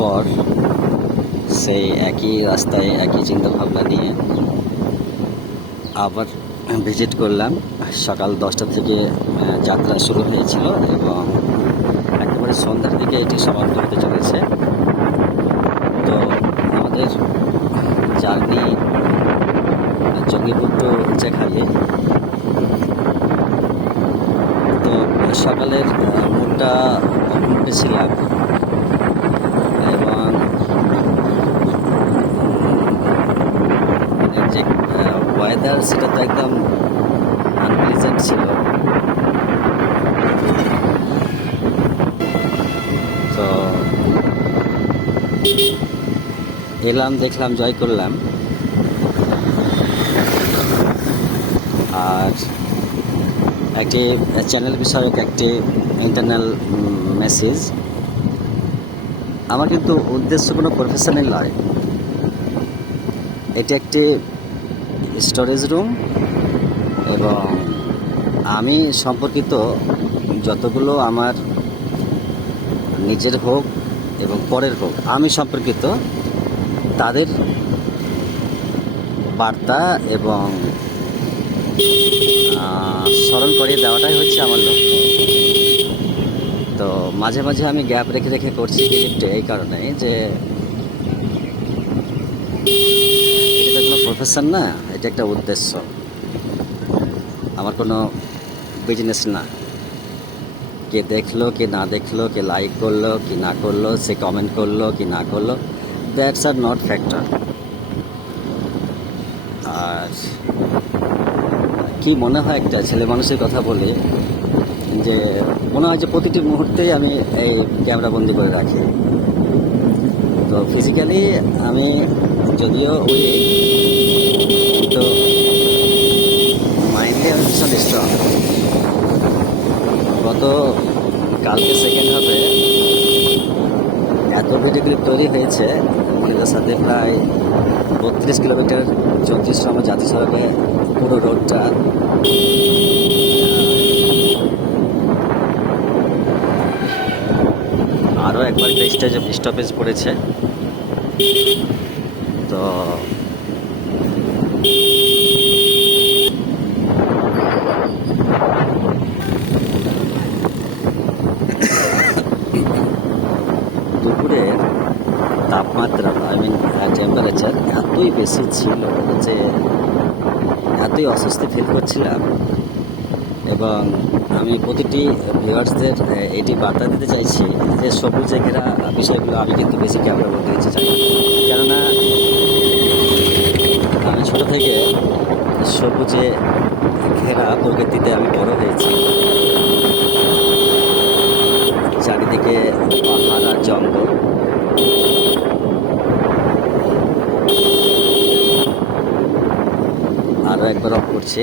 পর সেই একই রাস্তায় একই চিন্তাভাবনা নিয়ে আবার ভিজিট করলাম। সকাল 10টা থেকে যাত্রা শুরু হয়েছিল এবং একেবারে সন্ধ্যার দিকে এটি সমাপ্ত হতে চলেছে। তো আমাদের জার্নি জঙ্গিপুর টু ইচাখালী। তো সকালের মুডটা মুডে ছিলাম এবং যে ওয়েদার সেটা তো একদম আনপ্লেজেন্ট ছিল। তো এলাম, দেখলাম, জয় করলাম। আর একটি চ্যানেল বিষয়ক একটি ইন্টারনাল মেসেজ। আমার কিন্তু উদ্দেশ্য কোনো প্রফেশনাল নয়, এটি একটি স্টোরেজ রুম এবং আমি সম্পর্কিত যতগুলো আমার নিজের হোক এবং পরের হোক, আমি সম্পর্কিত তাদের বার্তা এবং স্মরণ করিয়ে দেওয়াটাই হচ্ছে আমার লক্ষ্য। তো মাঝে মাঝে আমি গ্যাপ রেখে রেখে করছি ক্লিপটা এই কারণে যে এটা কোনো প্রফেশন না, এটা একটা উদ্দেশ্য। আমার কোনো বিজনেস না। কে দেখলো, কে না দেখলো, কে লাইক করলো কি না করলো, সে কমেন্ট করলো কি না করলো, দ্যাটস আর নট ফ্যাক্টর। আর কি মনে হয়, একটা ছেলে মানুষের কথা বলে যে মনে হয় যে প্রতিটি মুহূর্তেই আমি এই ক্যামেরা বন্দি করে রাখি। তো ফিজিক্যালি আমি যদিও ওই, তো মাইন্ডলি আমি ভীষণ স্ট্রং। গত কালকে সেকেন্ড হাফে এত ভিডিও ক্লিপ তৈরি হয়েছে মনিলার সাথে, প্রায় 32 কিলোমিটার 34 নম্বর জাতীয় সড়কে পুরো রোডটা। আরও একবার একটা স্টপেজ পড়েছে। তো দুপুরের তাপমাত্রা, টেম্পারেচার এতই বেশি ছিল যে এতই অস্বস্তি ফিল করছিলাম। এবং আমি প্রতিটি ভিউয়ার্সদের এটি বার্তা দিতে চাইছি যে সবুজে ঘেরা বিষয়গুলো আমি কিন্তু বেশি ক্যামেরা বলতে দিতে চাই। কেননা আমি ছোটো থেকে সবুজে ঘেরা প্রকৃতিতে আমি বড় হয়েছি। চারিদিকে পাহাড় আর জঙ্গল। আরও একবার অফ করছি।